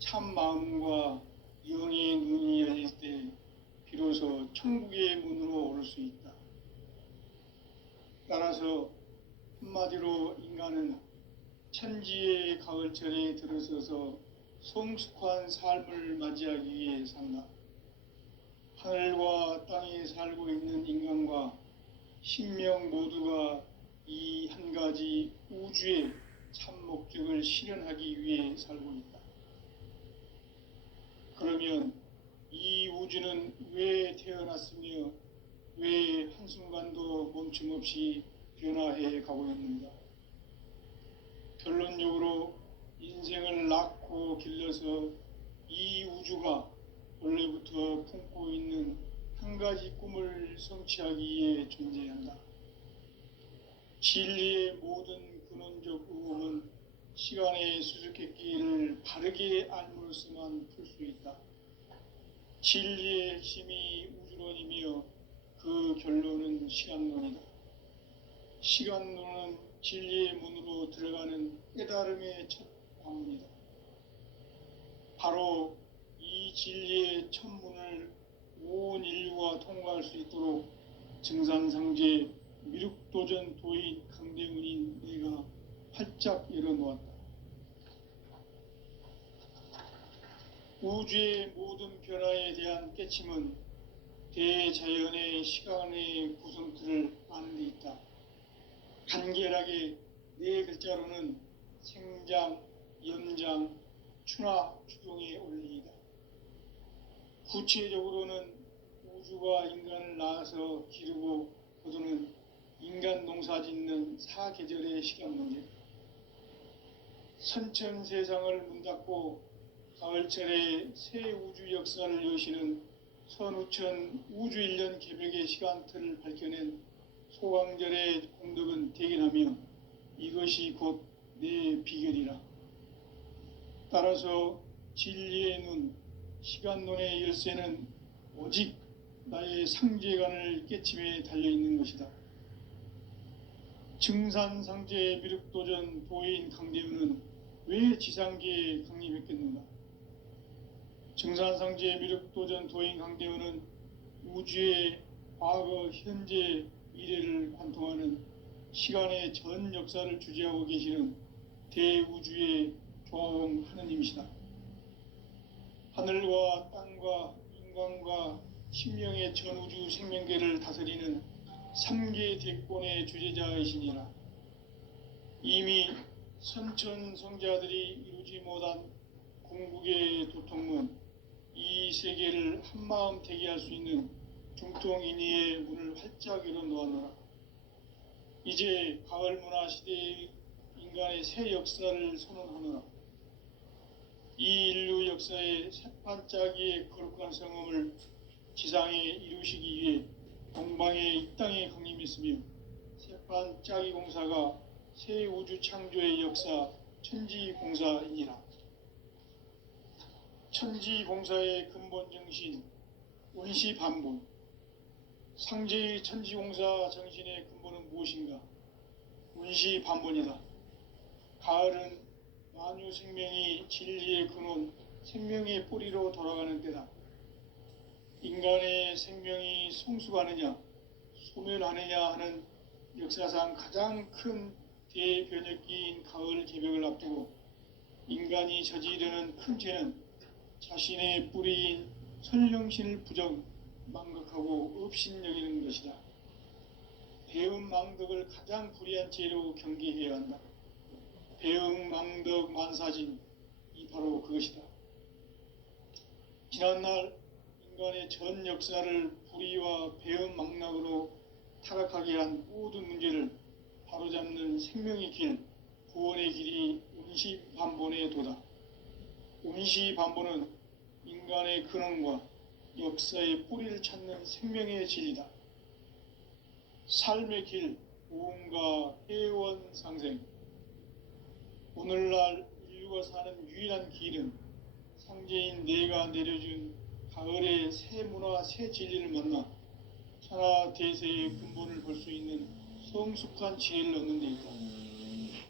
참 마음과 영의 눈이 열릴 때 비로소 천국의 문으로 오를 수 있다. 따라서 한마디로 인간은 천지의 가을철에 들어서서 성숙한 삶을 맞이하기 위해 산다. 하늘과 땅에 살고 있는 인간과 신명 모두가 이 한 가지 우주의 참 목적을 실현하기 위해 살고 있다. 그러면 이 우주는 왜 태어났으며 왜 한순간도 멈춤없이 변화해 가고 있는가? 결론적으로 인생을 낳고 길러서 이 우주가 원래부터 품고 있는 한 가지 꿈을 성취하기 위해 존재한다. 진리의 모든 근원적 의혹은 시간의 수수께끼를 바르게 알므로서만 풀 수 있다. 진리의 핵심이 우주론이며 그 결론은 시간론이다. 시간론은 진리의 문으로 들어가는 깨달음의 첫 관문이다. 바로 이 진리의 첫 문을 온 인류가 통과할 수 있도록 증산상제 미륵도전 도인 강대문인 내가 활짝 열어놓았다. 우주의 모든 변화에 대한 깨침은 대자연의 시간의 구성틀을 아는 데 있다. 간결하게 네 글자로는 생장, 연장, 추나 추종의 원리이다. 구체적으로는 우주가 인간을 낳아서 기르고 거두는 인간 농사 짓는 사계절의 시간 문제다. 선천 세상을 문닫고 가을철에 새 우주 역사를 여시는 선우천 우주일년 개벽의 시간틀을 밝혀낸 소강절의 공덕은 대견하며 이것이 곧 내 비결이라. 따라서 진리의 눈, 시간론의 열쇠는 오직 나의 상제관을 깨침에 달려있는 것이다. 증산상제 미륵도전 도인 강대우는 왜 지상계에 강림했겠는가? 증산상제 미륵도전 도인 강대우는 우주의 과거, 현재, 미래를 관통하는 시간의 전 역사를 주재하고 계시는 대우주의 조화원 하느님이시다. 하늘과 땅과 인간과 신명의 전우주 생명계를 다스리는 3계 대권의 주재자이시니라. 이미 선천성자들이 이루지 못한 궁극의 도통문, 이 세계를 한마음 대기할 수 있는 중통인의의 문을 활짝 열어놓았노라. 이제 가을 문화 시대의 인간의 새 역사를 선언하노라. 이 인류 역사의 새반짝이의 거룩한 성음을 지상에 이루시기 위해 동방의 이 땅에 강림했으며 새반짝이 공사가 새 우주 창조의 역사 천지공사이니라. 천지공사의 근본 정신 원시반본. 상제의 천지공사 정신의 근본은 무엇인가? 원시반본이다. 가을은 만유 생명이 진리의 근원, 생명의 뿌리로 돌아가는 때다. 인간의 생명이 성숙하느냐, 소멸하느냐 하는 역사상 가장 큰 대변혁기인 가을 개벽을 앞두고 인간이 저지르는 큰 죄는 자신의 뿌리인 선령신을 부정, 망각하고 업신여기는 것이다. 배움 망덕을 가장 불의한 죄로 경계해야 한다. 배움 망덕 만사진, 이 바로 그것이다. 지난날 인간의 전 역사를 불의와 배움 망락으로 타락하게 한 모든 문제를 바로잡는 생명의 길, 구원의 길이 온시반본의 도다. 온시반본은 인간의 근원과 역사의 뿌리를 찾는 생명의 진리다. 삶의 길, 보험과 회원 상생. 오늘날 인류가 사는 유일한 길은 상제인 내가 내려준 가을의 새 문화, 새 진리를 만나 천하 대세의 근본을 볼 수 있는 성숙한 지혜를 얻는 데 있다.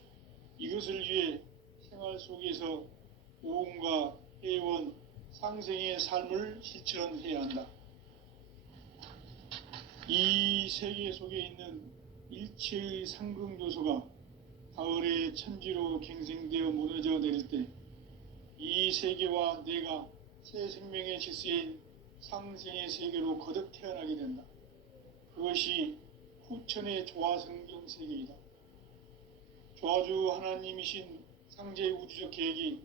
이것을 위해 생활 속에서 보험과 해온 상생의 삶을 실천해야 한다. 이 세계 속에 있는 일체의 상극 요소가 가을의 천지로 갱생되어 무너져 내릴 때 이 세계와 내가 새 생명의 질서인 상생의 세계로 거듭 태어나게 된다. 그것이 후천의 조화성경 세계이다. 조화주 하나님이신 상제의 우주적 계획이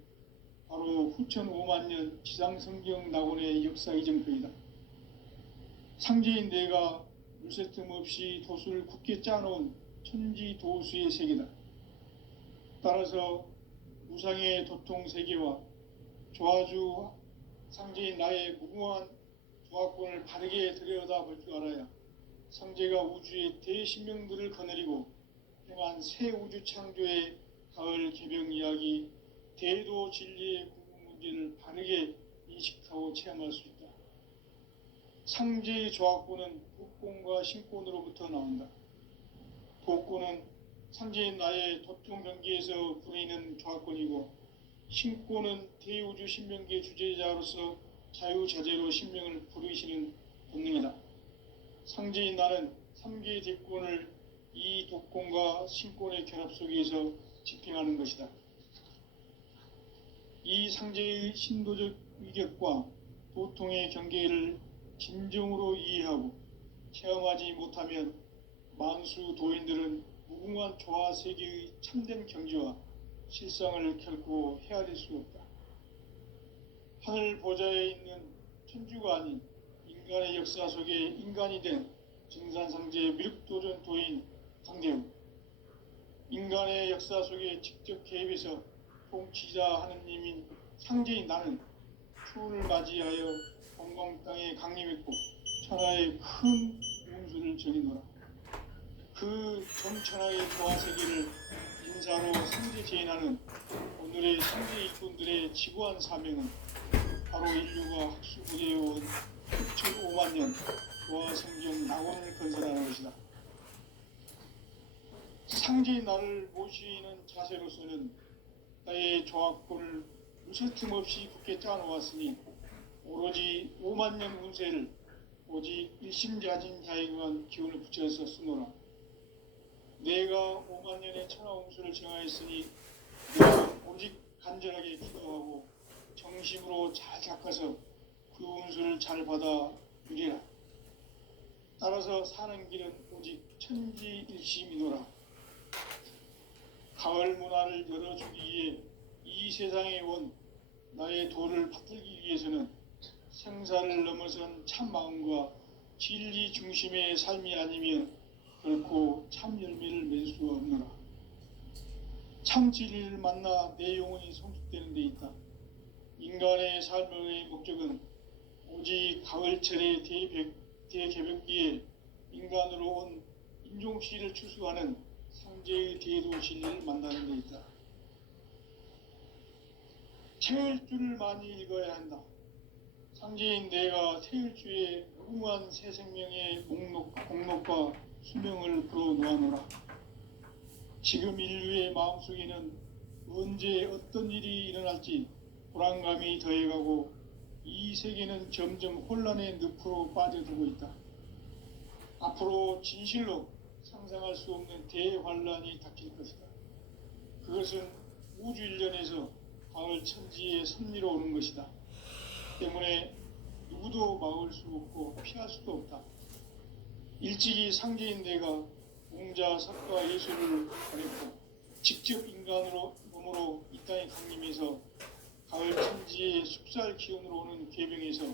바로 후천 5만 년 지상성경 낙원의 역사 이정표이다. 상제인 내가 물새 틈 없이 도수를 굳게 짜놓은 천지 도수의 세계다. 따라서 우상의 도통 세계와 조화주 상제인 나의 무궁한 조화권을 바르게 들여다볼 줄 알아야 상제가 우주의 대신명들을 거느리고 행한 새 우주 창조의 가을 개병 이야기, 대도 진리의 궁극 문제를 바르게 인식하고 체험할 수 있다. 상제의 조화권은 독권과 신권으로부터 나온다. 독권은 상제인 나의 도통 경계에서 부르이는 조화권이고, 신권은 대우주 신명기의 주제자로서 자유자재로 신명을 부르시는 본능이다. 상제인 나는 3개의 대권을 이 독권과 신권의 결합 속에서 집행하는 것이다. 이 상제의 신도적 위격과 도통의 경계를 진정으로 이해하고 체험하지 못하면 만수 도인들은 무궁한 조화 세계의 참된 경지와 실상을 결코 헤아릴 수 없다. 하늘 보좌에 있는 천주가 아닌 인간의 역사 속에 인간이 된 증산상제의 미륵도전 도인 강대우, 인간의 역사 속에 직접 개입해서 통치자 하느님인 상제인 나는 추운을 맞이하여 건강 땅에 강림했고 천하의 큰 운수를 전이노라. 그 전천하의 조화 세계를 인사로 상제 제인하는 오늘의 상제 일꾼들의 지구한 사명은 바로 인류가 학수부대해온 6,5만 년 조화 성경 낙원을 건설하는 것이다. 상제의 나를 모시는 자세로서는 나의 조화권을 무쇠틈 없이 굳게 짜놓았으니 오로지 5만 년 운세를 오직 일심자진 자에게만 기운을 붙여서 쓰노라. 내가 5만 년의 천하 운수를 정하였으니 너는 오직 간절하게 기도하고 정심으로 잘 닦아서 그 운수를 잘 받아 누리라. 따라서 사는 길은 오직 천지일심이노라. 가을 문화를 열어주기 위해 이 세상에 온 나의 도를 받들기 위해서는 생사를 넘어선 참 마음과 진리 중심의 삶이 아니면 결코 참 열매를 맺을 수 없노라. 참 진리를 만나 내 영혼이 성숙되는 데 있다. 인간의 삶의 목적은 오직 가을철의 대개벽기에 인간으로 온 인종씨를 추수하는 상제의 대도 진리를 만나는 데 있다. 태일주를 많이 읽어야 한다. 상제인 내가 태일주의 무궁한 새 생명의 공록과 수명을 불어놓아노라. 지금 인류의 마음속에는 언제 어떤 일이 일어날지 불안감이 더해가고 이 세계는 점점 혼란의 늪으로 빠져들고 있다. 앞으로 진실로 상상할 수 없는 대환란이 닥칠 것이다. 그것은 우주 일련에서 가을 천지의 섭리로 오는 것이다. 때문에 누구도 막을 수 없고 피할 수도 없다. 일찍이 상제인 내가 공자, 석가, 예술을 보냈고 직접 인간으로 몸으로 이 땅에 강림해서 가을 천지의 숲살 기운으로 오는 괴병에서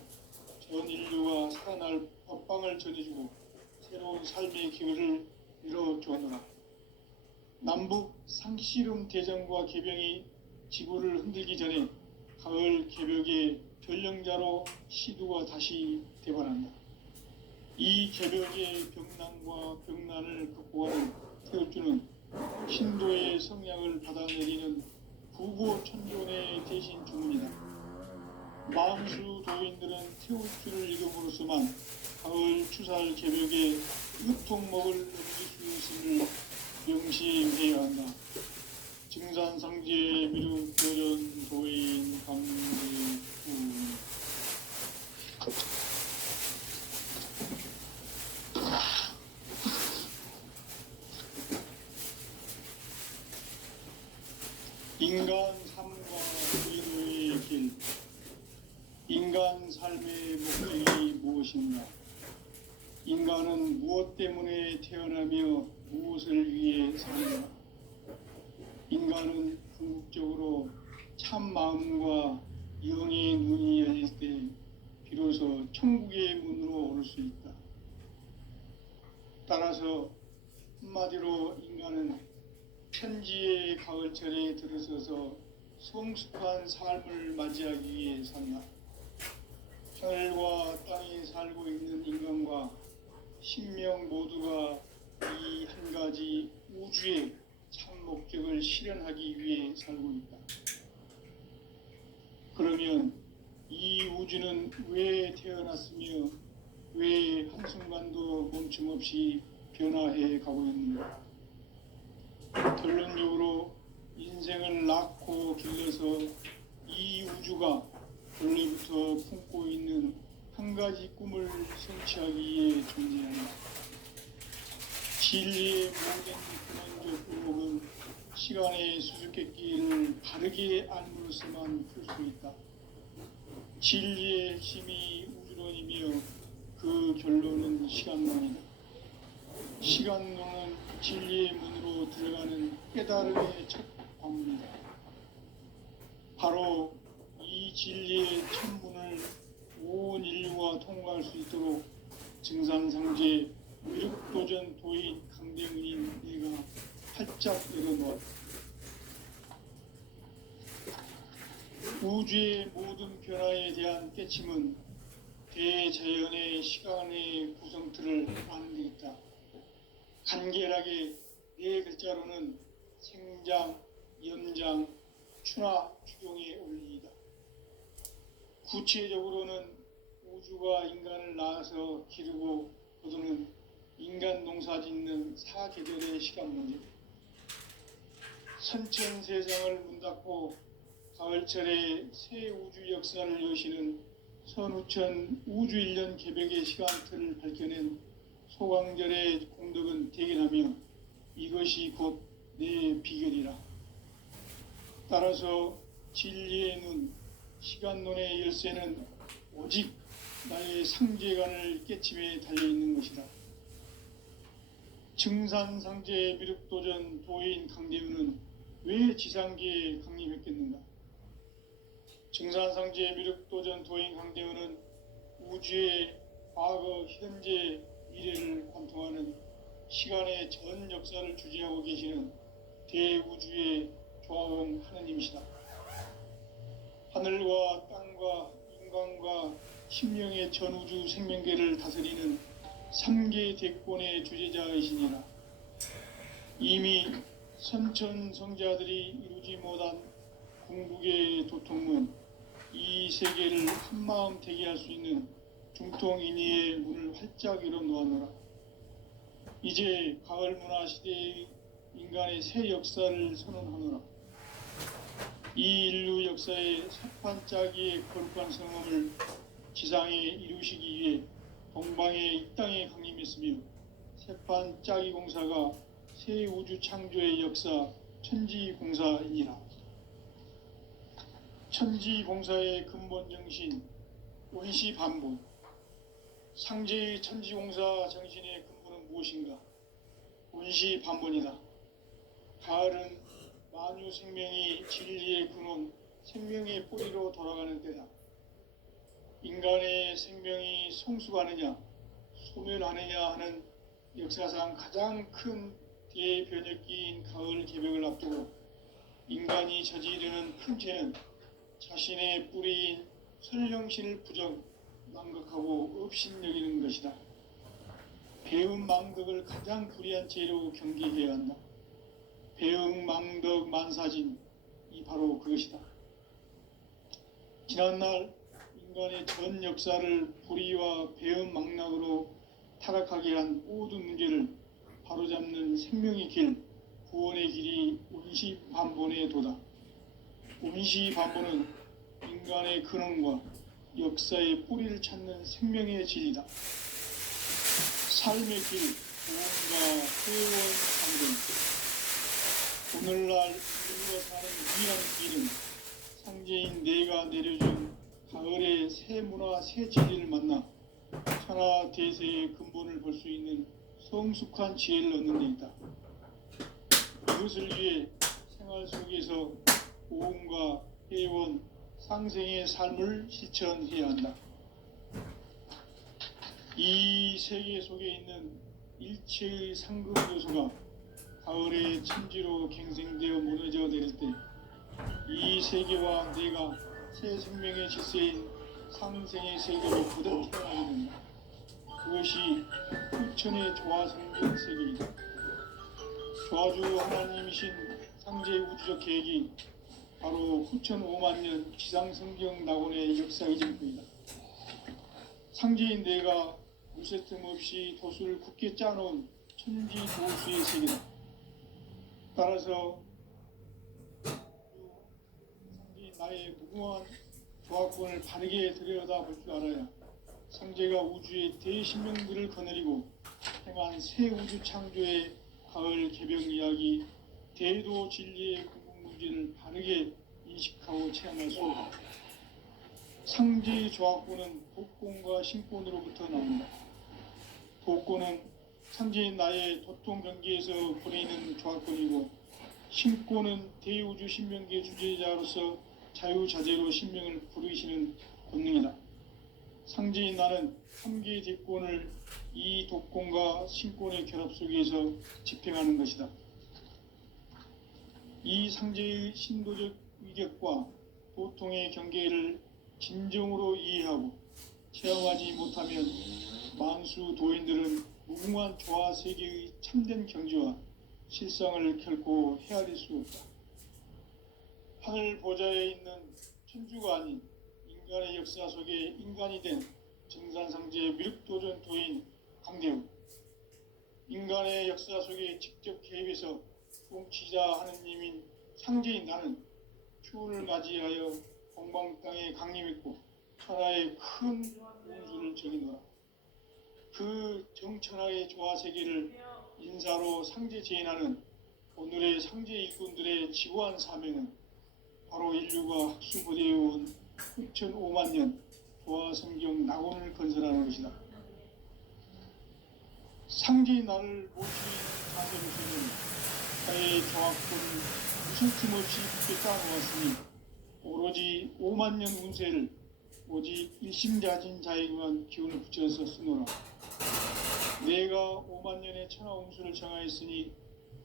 전 인류가 살아날 법방을 전해주고 새로운 삶의 기회를 열어주었노라. 남북 상씨름 대전과 개병이 지구를 흔들기 전에 가을 개벽의 전령자로 시두가 다시 대발한다. 이 개벽의 병난과 병난을 극복하는 태울주는 신도의 성량을 받아내리는 부고천존의 대신 주문이다. 만수 도인들은 태울주를 읽음으로써만 가을 추살 개벽의 으통목을 넘길 수 있음을 명시해야 한다. 증산상제 미륵 도전 도인 강제 삶과 의로의 길. 인간 삶의 목적이 무엇인가? 인간은 무엇 때문에 태어나며 무엇을 위해 사는가? 인간은 궁극적으로 참 마음과 영의 눈이 열릴 때 비로소 천국의 문으로 올 수 있다. 따라서 한마디로 인간은 천지의 가을철에 들어서서 성숙한 삶을 맞이하기 위해 산다. 하늘과 땅에 살고 있는 인간과 신명 모두가 이 한 가지 우주의 참 목적을 실현하기 위해 살고 있다. 그러면 이 우주는 왜 태어났으며 왜 한순간도 멈춤 없이 변화해 가고 있는가? 결론적으로 인생을 낳고 길러서 이 우주가 원래부터 품고 있는 한 가지 꿈을 성취하기 위해 존재한다. 진리의 모든 근원적 의혹은 시간의 수수께끼를 바르게 알므로서만 풀 수 있다. 진리의 핵심이 우주론이며 그 결론은 시간론이다. 시간론은 진리의 문으로 들어가는 깨달음의 첫 관문이다. 바로 이 진리의 첫 문을 온 인류가 통과할 수 있도록 증산상제 의욕도전 도인 강대문인 내가 활짝 열어놓았다. 우주의 모든 변화에 대한 깨침은 대자연의 시간의 구성틀을 아는 데 있다. 간결하게 네 글자로는 생장, 염장, 추나 추종의 원리이다. 구체적으로는 우주가 인간을 낳아서 기르고 거두는 인간 농사 짓는 사계절의 시간 문제. 선천세상을 문 닫고 가을철에 새 우주 역사를 여시는 선우천 우주 1년 개벽의 시간틀을 밝혀낸 소강절의 공덕은 대견하며 이것이 곧 내 비결이라. 따라서 진리의 눈, 시간론의 열쇠는 오직 나의 상제관을 깨침에 달려있는 것이다. 증산상제 미륵도전 도인 강대우는 왜 지상계에 강림했겠는가? 증산상제 미륵도전 도인 강대우는 우주의 과거, 현재, 미래를 관통하는 시간의 전 역사를 주재하고 계시는 대우주의 조화원 하느님이시다. 하늘과 땅과 인간과 심령의 전우주 생명계를 다스리는 3계 대권의 주재자이시니라. 이미 선천성자들이 이루지 못한 궁극의 도통문, 이 세계를 한마음 되게 할 수 있는 중통인의의 문을 활짝 열어놓았노라. 이제 가을 문화 시대의 인간의 새 역사를 선언하노라. 이 인류 역사의 새판짜기의 거룩한 성험을 지상에 이루시기 위해 동방의 이 땅에 강림했으며 새판짜기 공사가 새 우주 창조의 역사 천지공사이니라. 천지공사의 근본 정신 원시반복. 상제의 천지공사 정신의 근본은 무엇인가? 원시반복이다. 가을은 만유 생명이 진리의 근원, 생명의 뿌리로 돌아가는 때다. 인간의 생명이 성숙하느냐, 소멸하느냐 하는 역사상 가장 큰 대변혁기인 가을 개벽을 앞두고 인간이 저지르는 큰 죄는 자신의 뿌리인 설령신을 부정, 망각하고 업신여기는 것이다. 배움 망덕을 가장 불의한 죄로 경계해야 한다. 배움 망덕 만사진, 이 바로 그것이다. 지난날 인간의 전 역사를 불의와 배움 망락으로 타락하게 한 모든 문제를 바로잡는 생명의 길, 구원의 길이 원시반본의 도다. 원시반본은 인간의 근원과 역사의 뿌리를 찾는 생명의 진리다. 삶의 길, 구원과 회원 상정. 오늘날 인류가 사는 유일한 길은 상제인 내가 내려준 가을의 새 문화 새 진리를 만나 천하 대세의 근본을 볼 수 있는 성숙한 지혜를 얻는 데 있다. 이것을 위해 생활 속에서 고음과 회원, 상생의 삶을 실천해야 한다. 이 세계 속에 있는 일체의 상급 요소가 가을의 천지로 갱생되어 무너져 내릴 때 이 세계와 내가 새 생명의 질서인 상생의 세계로 거듭 태어나게 된다. 그것이 후천의 조화성경 세계이다. 조화주 하나님이신 상제의 우주적 계획이 바로 후천 5만년 지상성경 낙원의 역사이실 뿐이다. 상제인 내가 무쇠틈 없이 도수를 굳게 짜놓은 천지 도수의 세계다. 따라서 상제인 나의 무궁한 조합권을 바르게 들여다볼 줄 알아야 상제가 우주의 대신명들을 거느리고 행한 새 우주 창조의 가을 개벽 이야기, 대도 진리의 궁극 문제를 바르게 인식하고 체험할 수 있다. 상제의 조합권은 독권과 신권으로부터 나온다. 독권은 상제인 나의 도통 경계에서 보내는 조합권이고, 신권은 대우주 신명계 주제자로서 자유자재로 신명을 부르시는 권능이다. 상제인 나는 3개의 대권을 이 독권과 신권의 결합 속에서 집행하는 것이다. 이 상제의 신도적 위격과 도통의 경계를 진정으로 이해하고 체험하지 못하면 만수 도인들은 무궁한 조화 세계의 참된 경지와 실상을 결코 헤아릴 수 없다. 하늘 보좌에 있는 천주가 아닌 인간의 역사 속에 인간이 된 정산상제의 미륵도전 도인 강대우, 인간의 역사 속에 직접 개입해서 통치자 하느님인 상제인 나는 추운을 맞이하여 동방 땅에 강림했고 천하의 큰 운수를 정의노라. 그 정천하의 조화세계를 인사로 상제 제인하는 오늘의 상제 일꾼들의 지고한 사명은 바로 인류가 학수부대해온 6,5만 년 조화성경 낙원을 건설하는 것이다. 상제의 나를 모시는 자세로서는 사회의 조합권을 무슨 틈없이 굳게 짜놓았으니 오로지 5만 년 운세를 오직 일심가진 자에게만 기운을 붙여서 쓰노라. 내가 5만 년의 천하 운수를 정하였으니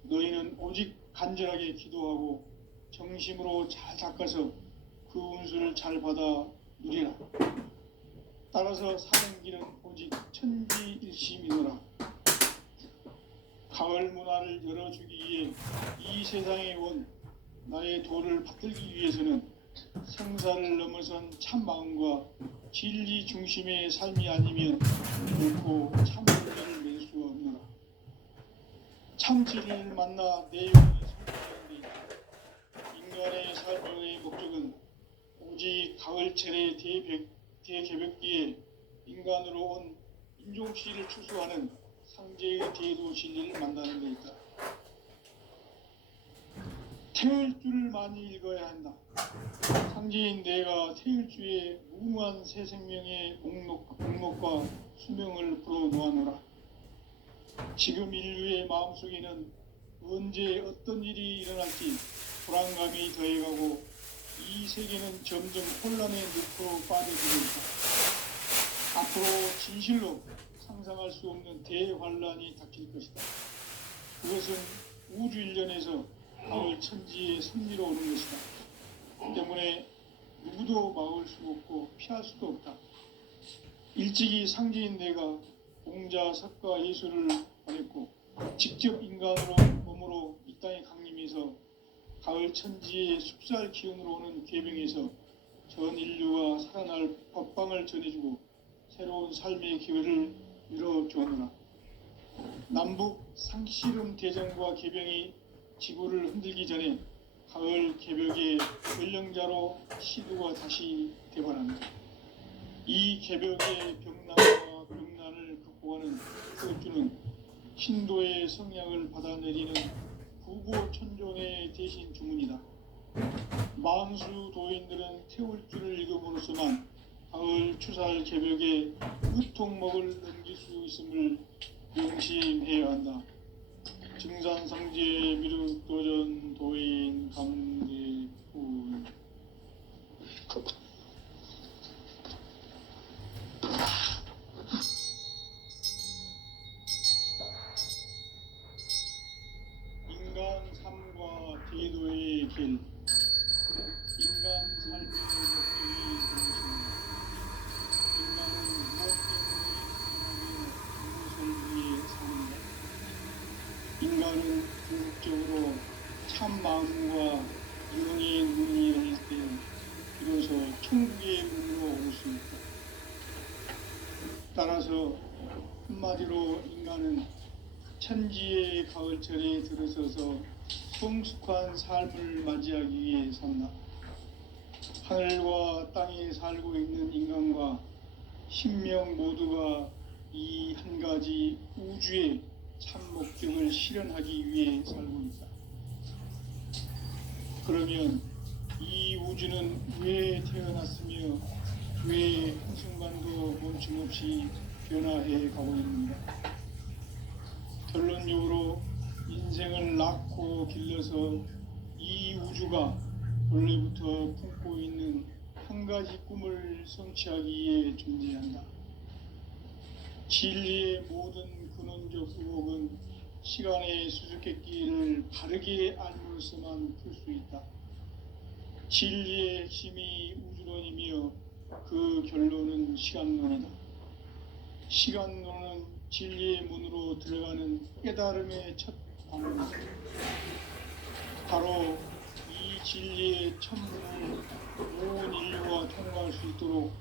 너희는 오직 간절하게 기도하고 정심으로 잘 닦아서 그 운수를 잘 받아 누리라. 따라서 사는 길은 오직 천지일심이노라. 가을 문화를 열어주기 위해 이 세상에 온 나의 도를 받들기 위해서는 생사를 넘어선 참마음과 진리 중심의 삶이 아니면 결코 참진리를 낼 수 없노라. 참진리를 만나 내 영혼이 성장하는 데 있다. 인간의 삶의 목적은 오직 가을철의 대개벽기에 인간으로 온 인종시를 추수하는 상제의 대도 진리를 만나는 데 있다. 태일주를 많이 읽어야 한다. 상제인 내가 태일주의 무궁한 새 생명의 목록과 수명을 풀어놓아노라. 지금 인류의 마음속에는 언제 어떤 일이 일어날지 불안감이 더해가고 이 세계는 점점 혼란의 늪으로 빠져들고 있다. 앞으로 진실로 상상할 수 없는 대환란이 닥칠 것이다. 그것은 우주 일련에서 가을 천지의 섭리로 오는 것이다. 때문에 누구도 막을 수 없고 피할 수도 없다. 일찍이 상제인 내가 공자, 석가, 예수를 보냈고 직접 인간으로 몸으로 이 땅에 강림해서 가을 천지의 숲살 기운으로 오는 계병에서 전 인류가 살아날 법방을 전해주고 새로운 삶의 기회를 열어주었노라. 남북 상씨름 대전과 계병이 지구를 흔들기 전에 가을 개벽의 전령자로 시도가 다시 되관한다. 이 개벽의 병난과 병난을 극복하는 그주는 신도의 성향을 받아내리는 구보 천존의 대신 주문이다. 만수 도인들은 태울 줄을 익음으로써만 가을 추살 개벽에 으통먹을 넘길 수 있음을 명심해야 한다. 증산상제 미륵도전 도인 강대훈. 인간 삶과 대도의 길. 인간 삶의 목적이 무엇인가? 인간은 무엇 때문에 무엇을 위해 사는가? 인간은 궁극적으로 참 마음과 영의 눈이 열릴 때 비로소 천국의 문으로 올 수 있다. 따라서 한마디로 인간은 천지의 가을철에 들어서서 성숙한 삶을 맞이하기 위해 산다. 하늘과 땅에 살고 있는 인간과 신명 모두가 이 한 가지 우주의 참 목적을 실현하기 위해 살고 있다. 그러면 이 우주는 왜 태어났으며 왜 한순간도 멈춤없이 변화해 가고 있는가? 결론적으로 인생을 낳고 길러서 이 우주가 원래부터 품고 있는 한 가지 꿈을 성취하기 위해 존재한다. 진리의 모든 근원적 의혹은 시간의 수수께끼를 바르게 알므로서만 풀 수 있다. 진리의 핵심이 우주론이며 그 결론은 시간론이다. 시간론은 진리의 문으로 들어가는 깨달음의 첫 방문이다. 바로 이 진리의 첫 문을 온 인류가 통과할 수 있도록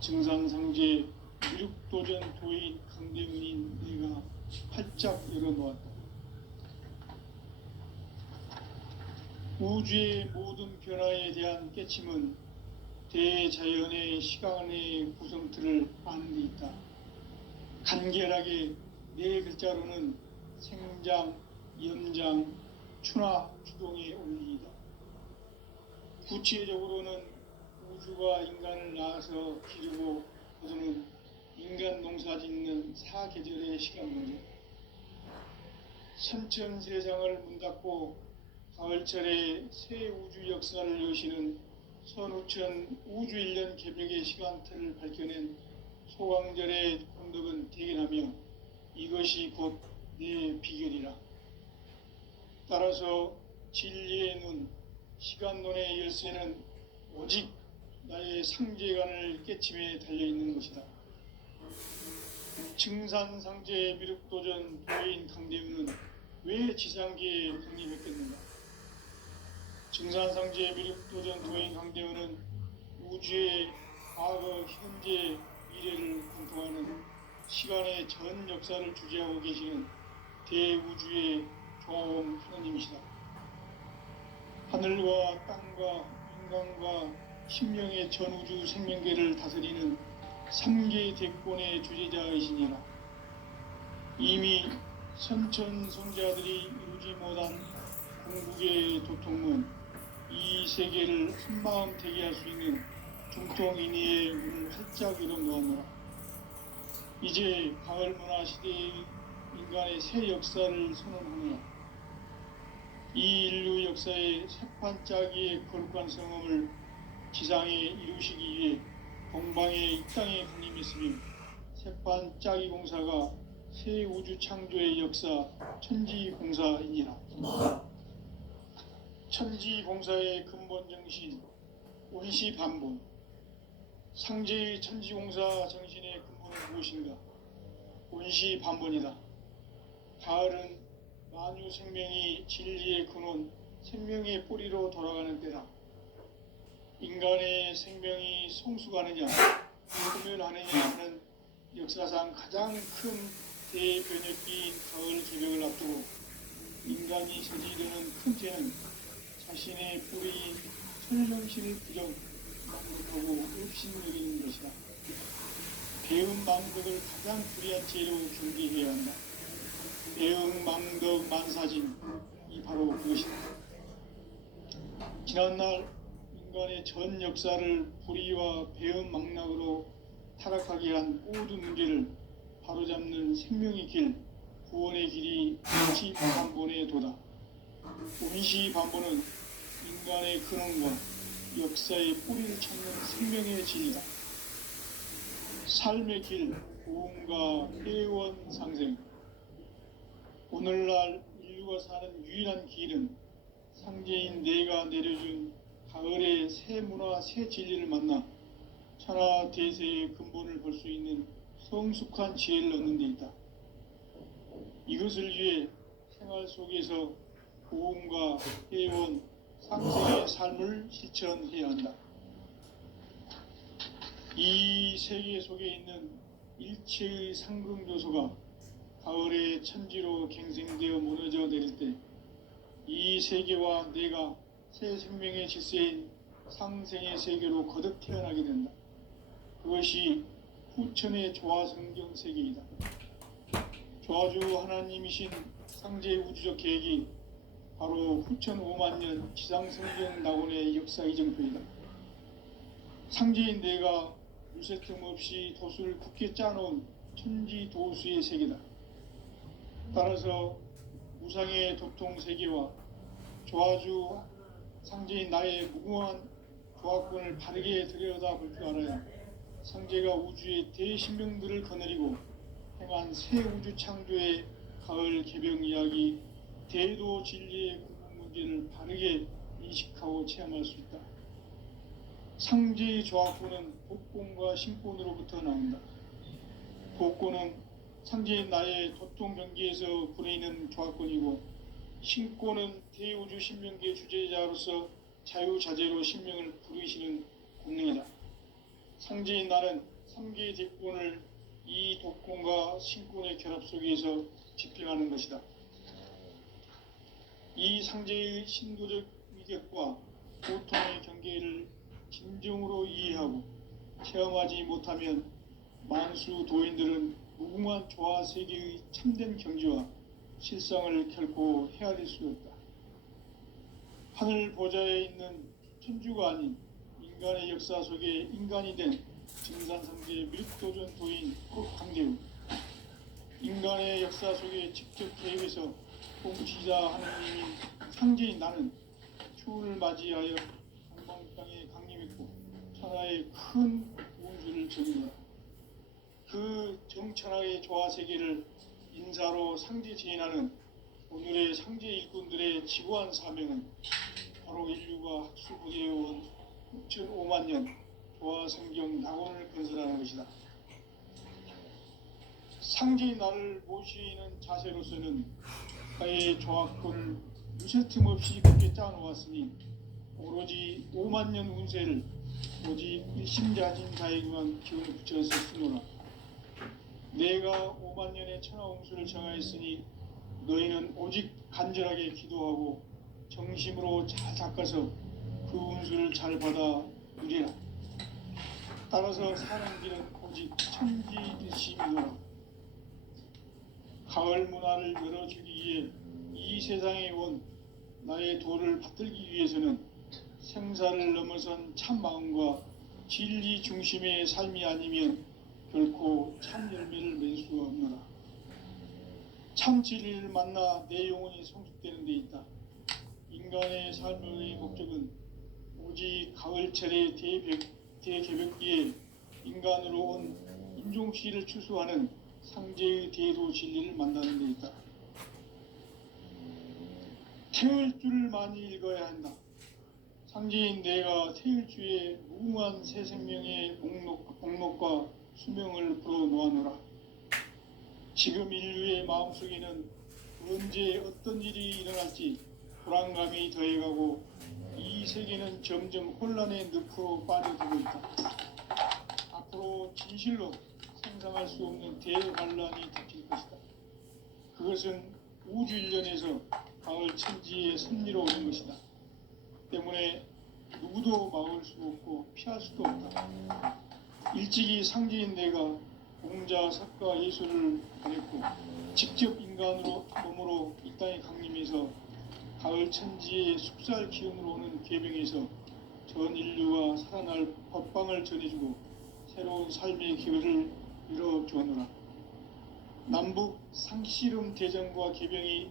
증산상제 미륵도전 도인 강대훈인 내가 활짝 열어놓았다. 우주의 모든 변화에 대한 깨침은 대자연의 시간의 구성틀을 아는 데 있다. 간결하게 네 글자로는 생장, 연장, 추나 추동의 원리이다. 구체적으로는 우주가 인간을 낳아서 기르고 거두는 인간 농사 짓는 사계절의 시간론이다. 선천세상을 문닫고 가을철에 새 우주 역사를 여시는 선우천 우주 1년 개벽의 시간틀을 밝혀낸 소강절의 공덕은 대견하며 이것이 곧 내 비결이라. 따라서 진리의 눈, 시간론의 열쇠는 오직 나의 상제관을 깨침에 달려있는 것이다. 증산상제 미륵도전 도인 강대훈은 왜 지상계에 독립했겠는가? 증산상제 미륵도전 도인 강대훈은 우주의 과거, 현재, 미래를 관통하는 시간의 전 역사를 주재하고 계시는 대우주의 조화원 하나님이시다. 하늘과 땅과 인간과 신명의 전우주 생명계를 다스리는 3개 대권의 주제자이시니라. 이미 선천성자들이 이루지 못한 궁극의 도통은 이 세계를 한마음 되게 할 수 있는 중통인의의 문을 활짝 열어놓았노라. 이제 가을 문화 시대의 인간의 새 역사를 선언하노라. 이 인류 역사의 새판짜기의 거룩한 성험을 지상에 이루시기 위해 동방에 이 땅에 강림했으며 새판짜기 공사가 새 우주 창조의 역사 천지공사이니라. 천지공사의 근본 정신 원시반본. 상제의 천지공사 정신의 근본은 무엇인가? 원시반본이다. 가을은 만유 생명이 진리의 근원, 생명의 뿌리로 돌아가는 때다. 인간의 생명이 성숙하느냐, 소멸하느냐 하는 역사상 가장 큰 대변혁기인 가을 개벽을 앞두고 인간이 저지르는 큰 죄는 자신의 뿌리인 천령신을 부정하고 읍신여기는 것이다. 배은망덕을 가장 불의한 죄로 경계해야 한다. 배은망덕 만사진, 이 바로 그것이다. 지난날 인간의 전 역사를 불의와 배은망락으로 타락하게 한 모든 문제를 바로잡는 생명의 길, 구원의 길이 운시반본의 도다. 운시반본은 인간의 근원과 역사의 뿌리를 찾는 생명의 진리다. 삶의 길, 구원과 회원 상생. 오늘날 인류가 사는 유일한 길은 상제인 내가 내려준 가을의 새 문화, 새 진리를 만나 천하 대세의 근본을 볼 수 있는 성숙한 지혜를 얻는 데 있다. 이것을 위해 생활 속에서 고음과 회원, 상생의 삶을 실천해야 한다. 이 세계 속에 있는 일체의 상승교소가 가을의 천지로 갱생되어 무너져 내릴 때 이 세계와 내가 새 생명의 질서인 상생의 세계로 거듭 태어나게 된다. 그것이 후천의 조화성경 세계이다. 조화주 하나님이신 상제의 우주적 계획이 바로 후천 5만 년 지상성경 낙원의 역사 이정표이다. 상제인 내가 유세틈 없이 도수를 굳게 짜놓은 천지 도수의 세계다. 따라서 무상의 도통 세계와 조화주 상제인 나의 무궁한 조화권을 바르게 들여다볼 줄 알아야 상제가 우주의 대신명들을 거느리고 행한 새 우주 창조의 가을 개병 이야기, 대도 진리의 궁극 문제를 바르게 인식하고 체험할 수 있다. 상제의 조화권은 복권과 신권으로부터 나온다. 복권은 상제인 나의 도통 경계에서 부리는 조화권이고, 신권은 대우주 신명계 주제자로서 자유자재로 신명을 부르시는 권능이다. 상제인 나는 3개의 대권을 이 독권과 신권의 결합 속에서 집행하는 것이다. 이 상제의 신도적 위격과 고통의 경계를 진정으로 이해하고 체험하지 못하면 만수 도인들은 무궁한 조화 세계의 참된 경지와 실상을 결코 헤아릴 수 없다. 하늘 보좌에 있는 천주가 아닌 인간의 역사 속에 인간이 된 증산상제의 밀도전 도인 강대우, 인간의 역사 속에 직접 개입해서 통치자 하느님인 상제인 나는 추운을 맞이하여 강방 땅에 강림했고 천하의 큰 운수를 정의하라. 그 정천하의 조화 세계를 인사로 상제 지인하는 오늘의 상제 일꾼들의 지구한 사명은 바로 인류가 학수부대해온 6,5만 년 조화 성경 낙원을 건설하는 것이다. 상제인 나를 모시는 자세로서는 나의 조화권을 유세틈 없이 굳게 짜놓았으니 오로지 5만 년 운세를 오직 일심자진 자에게만 기운을 붙여서 쓰노라. 내가 5만 년의 천하홍수를 정하였으니 너희는 오직 간절하게 기도하고 정심으로 잘 닦아서 그 운수를 잘 받아 누리라. 따라서 사는 길은 오직 천지듯이미노라. 가을 문화를 열어주기 위해 이 세상에 온 나의 도를 받들기 위해서는 생사를 넘어선 참 마음과 진리 중심의 삶이 아니면 결코 참 열매를 맺을 수가 없노라. 참 진리를 만나 내 영혼이 성숙되는 데 있다. 인간의 삶의 목적은 오직 가을철의 대개벽기에 인간으로 온 인종씨를 추수하는 상제의 대도 진리를 만나는 데 있다. 태을 줄을 많이 읽어야 한다. 상제인 내가 태일주의 무궁한 새 생명의 목록과 수명을 불어놓아노라. 지금 인류의 마음속에는 언제 어떤 일이 일어날지 불안감이 더해가고 이 세계는 점점 혼란의 늪으로 빠져들고 있다. 앞으로 진실로 상상할 수 없는 대환란이 닥칠 것이다. 그것은 우주 일련에서 가을 천지의 섭리로 오는 것이다. 때문에 누구도 막을 수 없고 피할 수도 없다. 일찍이 상제인 내가 공자, 석가, 예술을 보냈고 직접 인간으로 몸으로 이 땅에 강림해서 가을 천지의 숲살 기운으로 오는 이루어진 계명에서 전 인류가 살아날 법방을 전해주고 새로운 삶의 기회를 열어주었노라. 남북 상씨름 대전과 계병이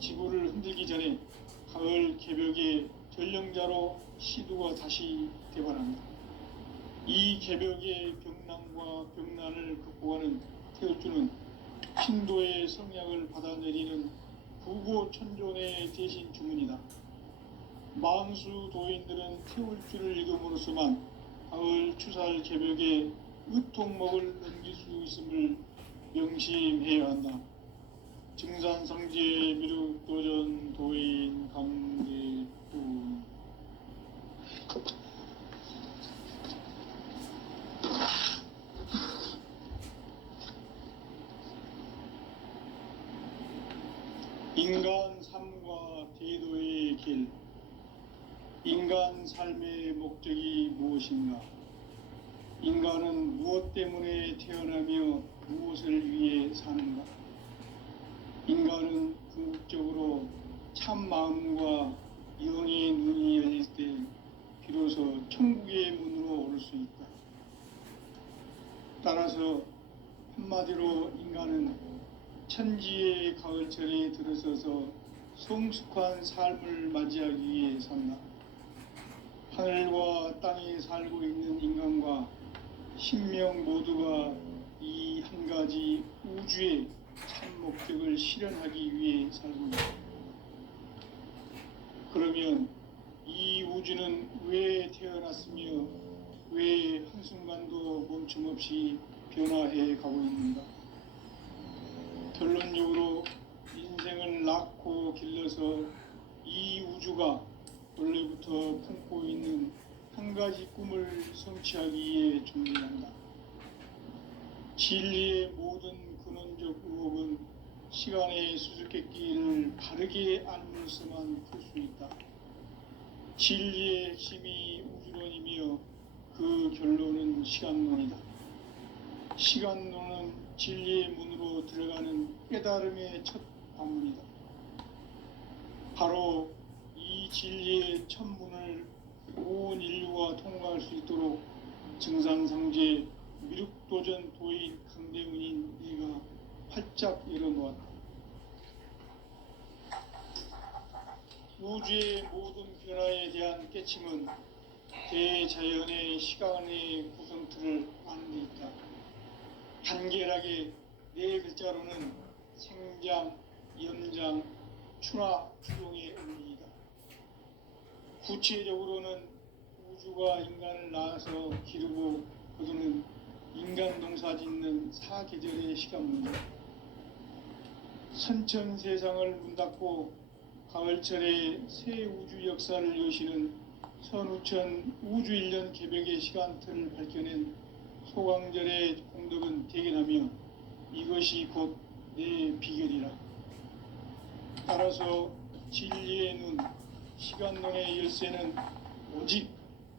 지구를 흔들기 전에 가을 개벽의 전령자로 시두가 다시 대발한다. 이 개벽의 병난과 병난을 극복하는 태울주는 신도의 성약을 받아내리는 부고천존의 대신 주문이다. 만수 도인들은 태울주를 읽음으로써만 가을 추살 개벽의 의통목을 넘길 수 있음을 명심해야 한다. 증산상제 미륵도전 도인 강대도. 인간 삶과 대도의 길. 인간 삶의 목적이 무엇인가? 인간은 무엇 때문에 태어나며 무엇을 위해 사는가? 인간은 궁극적으로 참 마음과 영의 눈이 열릴 때 비로소 천국의 문으로 오를 수 있다. 따라서 한마디로 인간은 천지의 가을철에 들어서서 성숙한 삶을 맞이하기 위해 산다. 하늘과 땅에 살고 있는 인간과 신명 모두가 이 한 가지 우주의 참 목적을 실현하기 위해 살고 있다. 그러면 이 우주는 왜 태어났으며 왜 한순간도 멈춤없이 변화해 가고 있는가? 결론적으로 인생을 낳고 길러서 이 우주가 원래부터 품고 있는 한 가지 꿈을 성취하기 위해 존재한다. 진리의 모든 근원적 의혹은 시간의 수수께끼를 바르게 알므로서만 풀 수 있다. 진리의 핵심이 우주론이며 그 결론은 시간론이다. 시간론은 진리의 문으로 들어가는 깨달음의 첫 방문이다. 바로 이 진리의 첫 문을 온 인류가 통과할 수 있도록 증산상제 미륵도전 도인 강대훈인 네가 활짝 열어놓았다. 우주의 모든 변화에 대한 깨침은 대자연의 시간의 구성틀을 아는 데 있다. 간결하게 네 글자로는 생장, 연장, 추나 추동의 의미이다. 구체적으로는 우주가 인간을 낳아서 기르고 거두는 인간 농사 짓는 사계절의 시간문제. 선천 세상을 문 닫고 가을철에 새 우주 역사를 여시는 선우천 우주 1년 개벽의 시간틀을 밝혀낸 소강절의 공덕은 대견하며 이것이 곧 내 비결이라. 따라서 진리의 눈, 시간론의 열쇠는 오직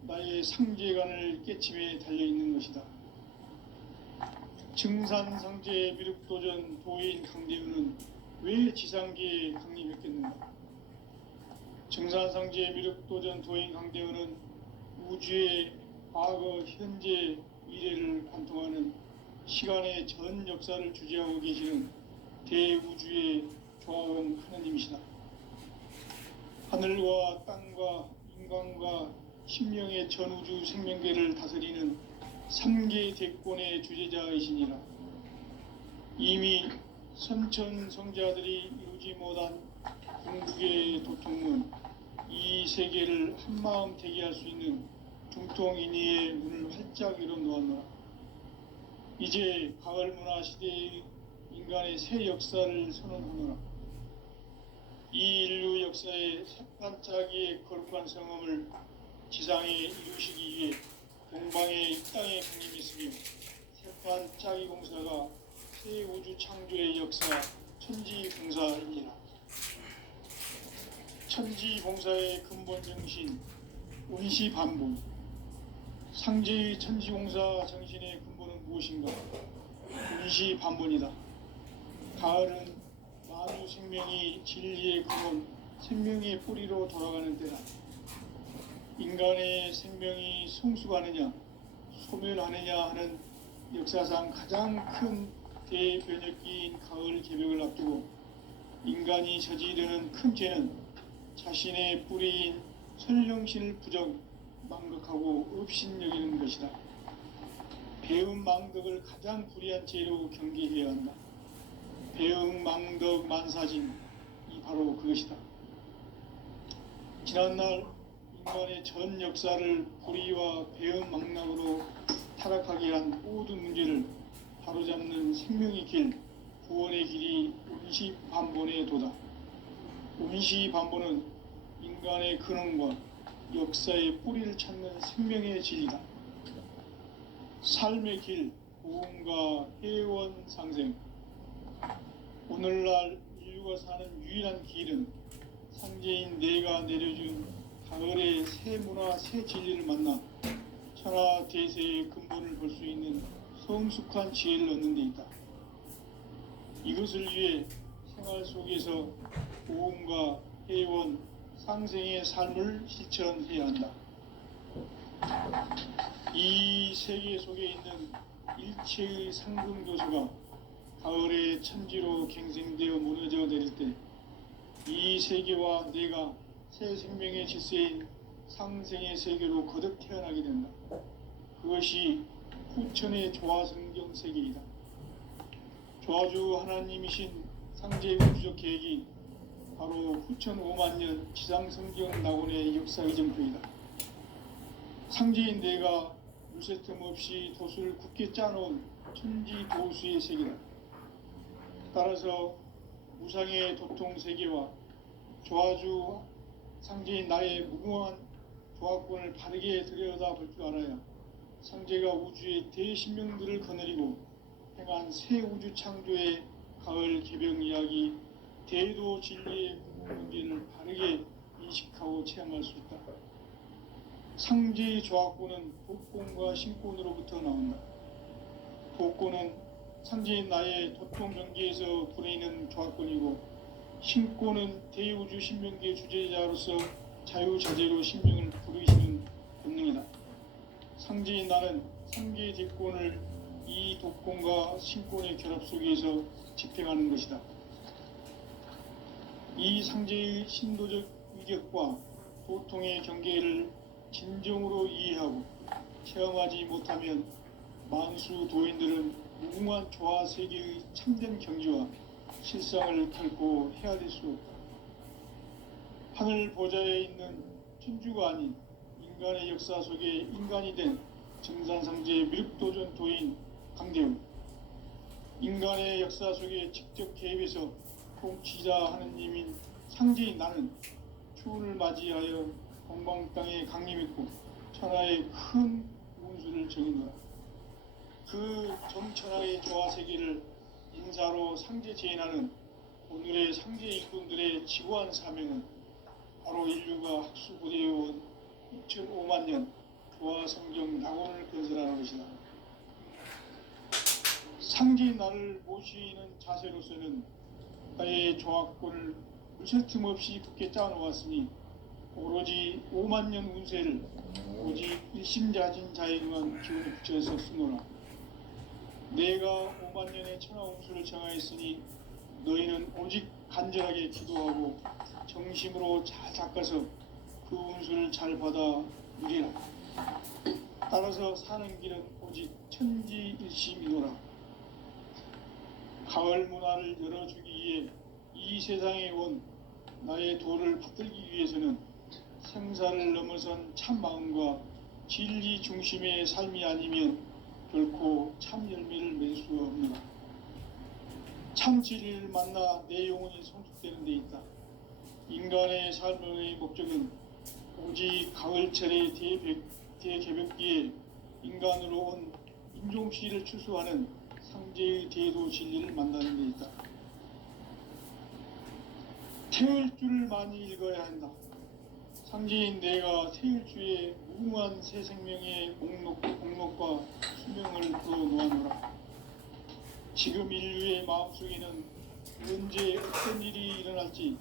나의 상제관을 깨침에 달려있는 것이다. 증산상제 미륵도전 도인 강대훈은 왜 지상계에 강림했겠는가? 증산상제 미륵도전 도인 강대훈은 우주의 과거, 현재, 미래를 관통하는 시간의 전 역사를 주재하고 계시는 대우주의 조화원 하느님이시다. 하늘과 땅과 인간과 신명의 전우주 생명계를 다스리는 3개 대권의 주제자이시니라. 이미 선천 성자들이 이루지 못한 궁극의 도통문, 이 세계를 한마음 되게 할 수 있는 중통인의의 문을 활짝 열어놓았노라. 이제 가을 문화 시대의 인간의 새 역사를 선언하노라. 이 인류 역사의 새반짝이의 거룩한 성험을 지상에 이루시기 위해 동방의 이 땅에 강림했으며 새반짝이 공사가 새 우주 창조의 역사 천지봉사입니다. 천지봉사의 근본 정신 운시반복. 상제의 천지봉사 정신의 근본은 무엇인가? 운시반복이다. 가을은 만유 생명이 진리의 근원, 생명의 뿌리로 돌아가는 때다. 인간의 생명이 성숙하느냐 소멸하느냐 하는 역사상 가장 큰 대변혁기인 가을 개벽을 앞두고 인간이 저지르는 큰 죄는 자신의 뿌리인 선령신을 부정 망각하고 업신여기는 것이다. 배음 망덕을 가장 불의한 죄로 경계해야 한다. 배음 망덕 만사진이 바로 그것이다. 지난날 인간의 전 역사를 불의와 배음 망락으로 타락하게 한 모든 문제를 바로잡는 생명의 길, 구원의 길이 운시반본의 도다. 운시반본은 인간의 근원과 역사의 뿌리를 찾는 생명의 진리다. 삶의 길, 고음과 회원 상생. 오늘날 인류가 사는 유일한 길은 상제인 내가 내려준 가을의 새 문화, 새 진리를 만나 천하 대세의 근본을 볼 수 있는 성숙한 지혜를 얻는 데 있다. 이것을 위해 생활 속에서 고음과 회원, 상생의 삶을 실천해야 한다. 이 세계 속에 있는 일체의 상금 교수가 가을의 천지로 갱생되어 무너져 내릴 때 이 세계와 내가 새 생명의 질서인 상생의 세계로 거듭 태어나게 된다. 그것이 후천의 조화성경 세계이다. 조화주 하나님이신 상제의 우주적 계획이 바로 후천 5만년 지상성경 낙원의 역사의 점표이다. 상제인 내가 물새 틈 없이 도수를 굳게 짜놓은 천지 도수의 세계다. 따라서 무상의 도통 세계와 조화주 상제인 나의 무궁한 조화권을 바르게 들여다볼 줄 알아야 상제가 우주의 대신명들을 거느리고 행한 새 우주 창조의 가을 개벽 이야기 대도 진리의 문제를 바르게 인식하고 체험할 수 있다. 상제의 조화권은 도권과 신권으로부터 나온다. 도권은 상제인 나의 도통 경계에서 부리는 조화권이고 신권은 대우주 신명기의 주제자로서 자유자재로 신명을 부르시는 본능이다. 상제인 나는 상계의 대권을 이 도권과 신권의 결합 속에서 집행하는 것이다. 이 상제의 신도적 위격과 도통의 경계를 진정으로 이해하고 체험하지 못하면 만수 도인들은 무궁한 조화 세계의 참된 경지와 실상을 결코 헤아릴 수 없다. 하늘 보좌에 있는 천주가 아닌 인간의 역사 속에 인간이 된 정산상제의 밀도전 도인 강대우, 인간의 역사 속에 직접 개입해서 통치자 하느님인 상제인 나는 추운을 맞이하여 동방 땅에 강림했고 천하의 큰 운수를 정인노라. 그 정천하의 조화 세계를 인사로 상제 제인하는 오늘의 상제 일꾼들의 지고한 사명은 바로 인류가 학수고대해온 2005만 년 조화 성경 낙원을 건설하는 것이다. 상제인 나를 모시는 자세로서는 나의 조화권을 물새 틈 없이 굳게 짜놓았으니 오로지 5만 년 운세를 오직 일심자진 자에게만 기운을 붙여서 쓰노라. 내가 5만 년의 천하 운수를 정하였으니 너희는 오직 간절하게 기도하고 정심으로 잘 닦아서 그 운수를 잘 받아 누리라. 따라서 사는 길은 오직 천지일심이노라. 가을 문화를 열어주기 위해 이 세상에 온 나의 도를 받들기 위해서는 생사를 넘어선 참 마음과 진리 중심의 삶이 아니면 결코 참 열매를 맺을 수 없노라. 참 진리를 만나 내 영혼이 성숙되는 데 있다. 인간의 삶의 목적은 오직 가을철의 대개벽기에 인간으로 온 인종시를 추수하는 상제의 대도 진리를 만나는 데 있다. 태을 줄을 많이 읽어야 한다. 상제인 내가 태일주의 무궁한 새 생명의 목록과 수명을 풀어놓아노라. 지금 인류의 마음속에는 언제 어떤 일이 일어날지